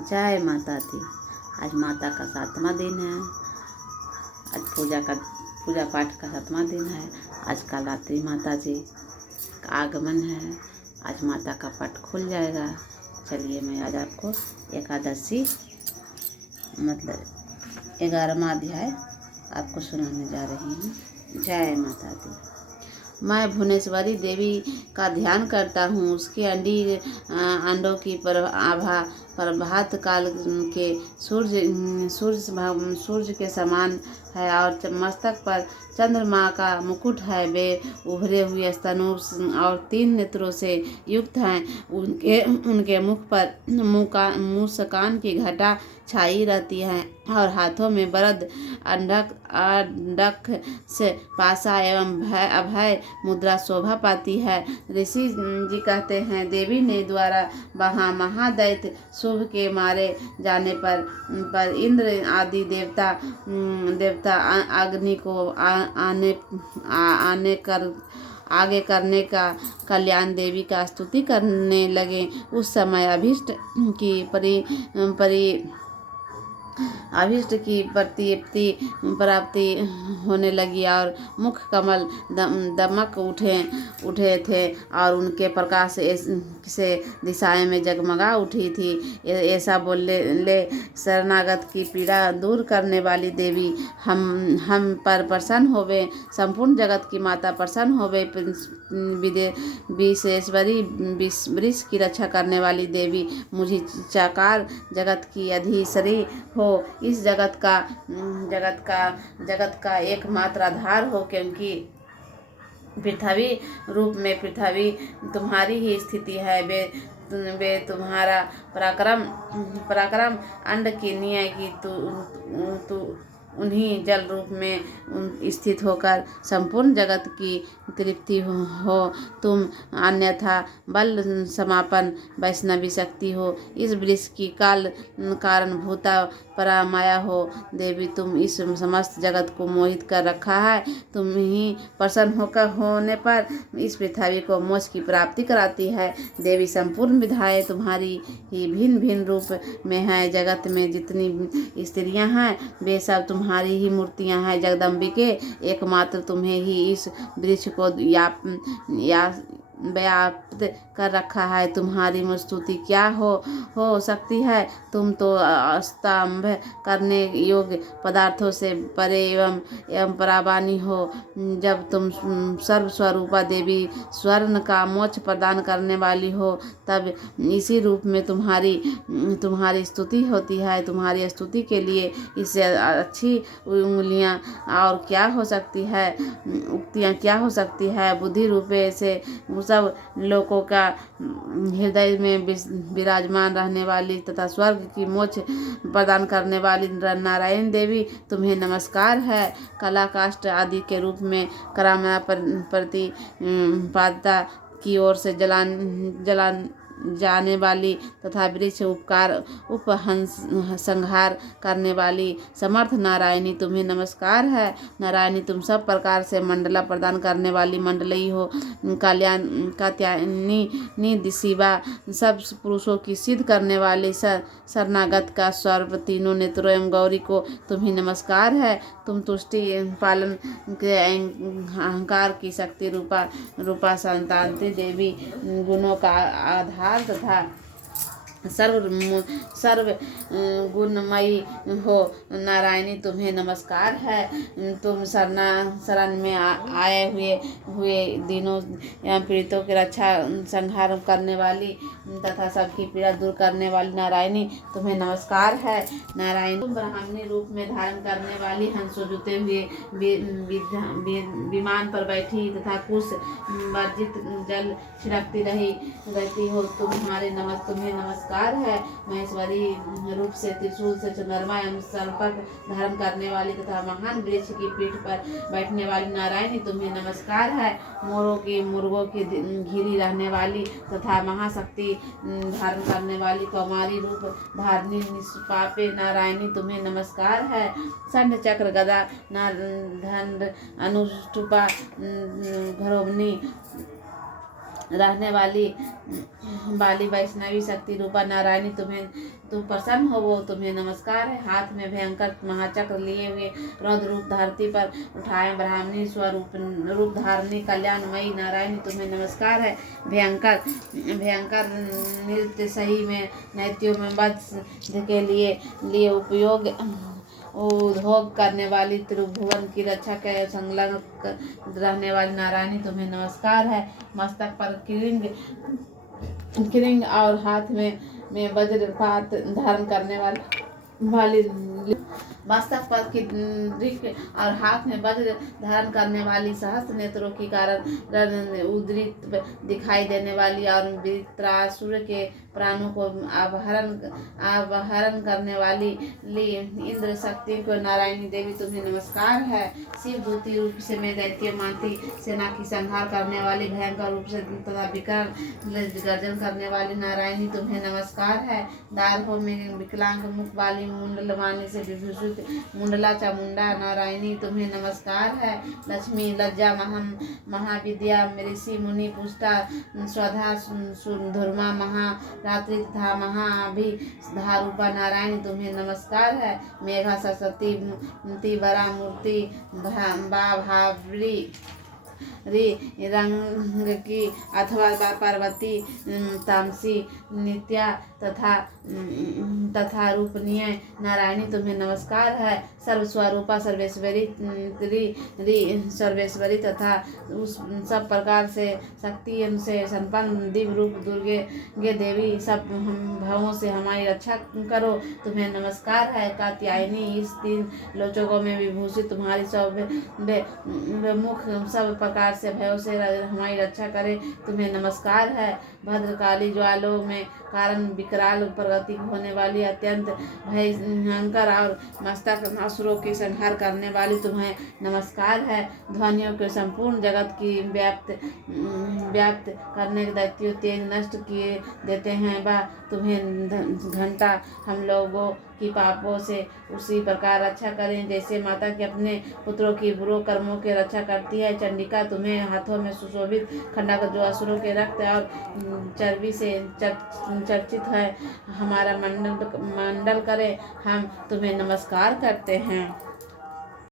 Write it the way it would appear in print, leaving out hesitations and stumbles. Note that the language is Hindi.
जय माता दी। आज माता का 7वां दिन है। आज पूजा पाठ का 7वां दिन है। आज कल रात्रि माता जी का आगमन है। आज माता का पट खुल जाएगा। चलिए मैं आज आपको एकादशी मतलब 11वां अध्याय आपको सुनाने जा रही हूँ। जय माता दी। मैं भुवनेश्वरी देवी का ध्यान करता हूँ। उसके अंडों की आभा प्रभात काल के सूर्य के समान है और मस्तक पर चंद्रमा का मुकुट है। वे उभरे हुए स्तनों और 3 नेत्रों से युक्त हैं। उनके मुख पर मुस्कान की घटा छाई रहती है और हाथों में वरद अंडक से पासा एवं अभय मुद्रा शोभा पाती है। ऋषि जी कहते हैं, देवी ने द्वारा महादैत्य शुभ के मारे जाने पर इंद्र आदि देवता अग्नि को आगे करने का कल्याण देवी का स्तुति करने लगे। उस समय अभीष्ट की प्राप्ति होने लगी और मुख कमल दमक उठे थे और उनके प्रकाश से दिशाएं में जगमगा उठी थी। ऐसा बोले शरणागत की पीड़ा दूर करने वाली देवी हम पर प्रसन्न होवे। संपूर्ण जगत की माता प्रसन्न होवे। विशेश्वरी वृष की रक्षा करने वाली देवी मुझे चाकार जगत की अधीश्वरी हो। इस जगत का एकमात्र आधार हो, क्योंकि पृथ्वी रूप में पृथ्वी तुम्हारी ही स्थिति है। वे तुम्हारा पराक्रम अंड की न्याय की तू उन्हीं जल रूप में स्थित होकर संपूर्ण जगत की तृप्ति हो। तुम अन्यथा बल समापन वैष्णवी शक्ति हो। इस वृक्ष की कारण भूता परामाया हो। देवी, तुम इस समस्त जगत को मोहित कर रखा है। तुम ही प्रसन्न होने पर इस पृथ्वी को मोक्ष की प्राप्ति कराती है। देवी, संपूर्ण विधाएं तुम्हारी ही भिन्न भिन्न रूप में है। जगत में जितनी स्त्रियां हैं वे सब तुम्हारी ही मूर्तियां हैं। जगदम्बिके, एकमात्र तुम्हें ही इस वृक्ष को व्याप्त कर रखा है। तुम्हारी स्तुति क्या हो सकती है। तुम तो स्तंभ करने योग्य पदार्थों से परे एवं परावानी हो। जब तुम सर्वस्वरूपा देवी स्वर्ण का मोक्ष प्रदान करने वाली हो, तब इसी रूप में तुम्हारी स्तुति होती है। तुम्हारी स्तुति के लिए इससे अच्छी उंगलियां और क्या हो सकती है, उक्तियां क्या हो सकती है। बुद्धि रूपे से सब लोगों का हृदय में विराजमान रहने वाली तथा स्वर्ग की मोक्ष प्रदान करने वाली नारायण देवी, तुम्हें नमस्कार है। कला काष्ठ आदि के रूप में कामना प्रतिपादता की ओर से जलान जाने वाली तथा वृक्ष संहार करने वाली समर्थ नारायणी, तुम्हें नमस्कार है। नारायणी, तुम सब प्रकार से मंडला प्रदान करने वाली मंडली हो। कात्यायनी शिवा, सब पुरुषों की सिद्ध करने वाली शरणागत का स्वरूप, तीनों नेत्रों एवं गौरी को तुम्हें नमस्कार है। तुम तुष्टि पालन के अहंकार की शक्ति रूपा संतानती देवी, गुणों का आधार तथा सर्व गुणमयी हो। नारायणी, तुम्हें नमस्कार है। तुम शरण में आए हुए दीनों एवं पीड़ितों की रक्षा संहार करने वाली तथा सबकी पीड़ा दूर करने वाली नारायणी, तुम्हें नमस्कार है। नारायणी, तुम ब्राह्मणी रूप में धारण करने वाली हंसों जुते हुए विमान पर बैठी तथा कुश वर्जित जल छिड़कती रहती हो। तुम्हें नमस्कार है। महेश्वरी रूप से त्रिशूल से चंद्रमा एवं सर्पक धारण करने वाली तथा महान वृक्ष की पीठ पर बैठने वाली नारायणी, तुम्हें नमस्कार है। मुर्गों की घिरी रहने वाली तथा महाशक्ति धारण करने वाली कौमारी रूप धारणी निष्पापे नारायणी, तुम्हें नमस्कार है। शंड चक्र गदा दंड अनुष्टुपा घरोवनी रहने वाली वैष्णवी शक्ति रूपा नारायणी तुम प्रसन्न हो वो तुम्हें नमस्कार है। हाथ में भयंकर महाचक्र लिए हुए रौद्र रूप धरती पर उठाए ब्राह्मणी रूप धारणी कल्याणमयी नारायणी तुम्हें नमस्कार है। भयंकर नृत्य सही में नैत्यों में वध के लिए उपयोग उद्योग करने वाली त्रिभुवन की रक्षा के संलग्न रहने वाली नारायणी तुम्हें नमस्कार है। मस्तक पर किरिंग और हाथ में वज्रपात धारण करने वाली मस्तक पर किरिंग और हाथ में वज्र धारण करने वाली सहस्त्र नेत्रों के कारण उद्रित दिखाई देने वाली और वृत्रासुर के प्राणों को अपहरण करने वाली इंद्र शक्ति को नारायणी देवी तुम्हें नमस्कार है। शिव दूती रूप से मैं दैत्य मानती सेना की संहार करने वाली भयंकर रूप से तथा विकर्ण गर्जन करने वाली नारायणी तुम्हें नमस्कार है। दारहों में विकलांग मुख वाली मुंडलवाणी से विभूषित मुंडला चामुंडा नारायणी तुम्हें नमस्कार है। लक्ष्मी लज्जा महाविद्या ऋषि मुनि पुष्टा स्वधा धुर्मा महारात्रि तथा महाभिधारूपा नारायणी तुम्हें नमस्कार है। मेघा सरस्वती बरा मूर्ति भावरी रंग की अथवा पार्वती तामसी नित्या तथा रूपनीय नारायणी तुम्हें नमस्कार है। सर्वस्वरूपा सर्वेश्वरी तथा उस सब प्रकार से शक्ति से संपन्न दिव्य रूप दुर्गे देवी सब भावों से हमारी रक्षा करो तुम्हें नमस्कार है। कात्यायनी इस 3 लोचकों में विभूषित तुम्हारी सब मुख सब प्रकार से भयों से हमारी रक्षा करे तुम्हें नमस्कार है। भद्रकाली ज्वालों में कारण विकराल प्रगति होने वाली अत्यंत भयंकर और मस्तक असुरों की संहार करने वाली तुम्हें नमस्कार है। ध्वनियों के संपूर्ण जगत की व्याप्त करने के दैत्यों तेज नष्ट किए देते हैं वह तुम्हें घंटा हम लोगों की पापों से उसी प्रकार रक्षा करें जैसे माता के अपने पुत्रों की बुरे कर्मों की रक्षा करती है। चंडिका तुम्हें हाथों में सुशोभित खंडाकर जो असुरों के रक्त और चर्बी से चर्चित है हमारा मंडल करे हम तुम्हें नमस्कार करते हैं।